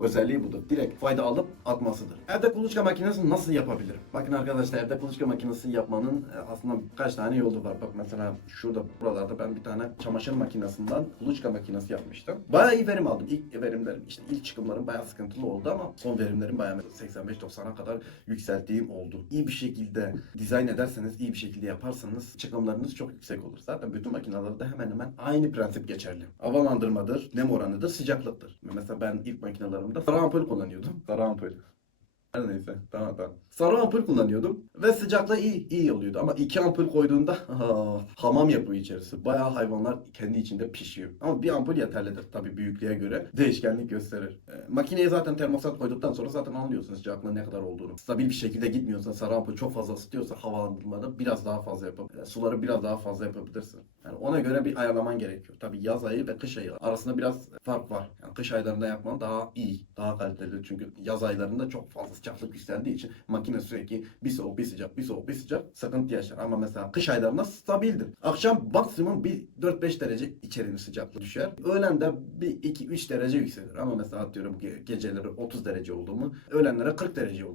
özelliği budur. Direkt fayda alıp atmasıdır. Evde kuluçka makinesi nasıl yapabilirim? Bakın arkadaşlar evde kuluçka makinesi yapmanın e, aslında kaç tane yolu var. Bak mesela şurada buralarda ben bir tane çamaşır makinesinden kuluçka makinesi yapmıştım. Bayağı iyi verim aldım. İlk verimlerim işte ilk çıkımlarım bayağı sıkıntılı oldu ama son verimlerim bayağı 85-90'a kadar yükselttiğim oldu. İyi bir şekilde dizayn ederseniz, iyi bir şekilde yaparsanız çıkımlarınız çok yüksek olur. Zaten bütün makinelerde hemen hemen aynı prensip geçerli. Havalandırmadır, nem oranıdır, sıcaklıktır. Mesela ben ilk makinelerimde sarı ampul kullanıyordum. Sarı ampul. Her neyse tamam tamam. Sarı ampul kullanıyordum ve sıcaklığı iyi, iyi oluyordu ama iki ampul koyduğunda hamam yapıyor içerisi. Bayağı hayvanlar kendi içinde pişiyor. Ama bir ampul yeterlidir tabii büyüklüğe göre. Değişkenlik gösterir. E, makineye zaten termostat koyduktan sonra zaten anlıyorsunuz sıcaklığın ne kadar olduğunu. Stabil bir şekilde gitmiyorsa sarı ampul çok fazla ısıtıyorsa havalandırmada biraz daha fazla yapıp e, suları biraz daha fazla yapabilirsin. Yani ona göre bir ayarlaman gerekiyor. Tabii yaz ayı ve kış ayı arasında biraz fark var. Yani kış aylarında yapman daha iyi, daha kaliteli. Çünkü yaz aylarında çok fazla sıcaklık yükseldiği için makine sürekli bir soğuk bir sıcak bir soğuk bir sıcak sıkıntı yaşar. Ama mesela kış aylarında stabildir. Akşam maksimum bir 4-5 derece içerinin sıcaklığı düşer. Öğlen de bir 2-3 derece yükselir. Ama mesela atıyorum ge- geceleri 30 derece oldu mu öğlenlere 40 derece olur.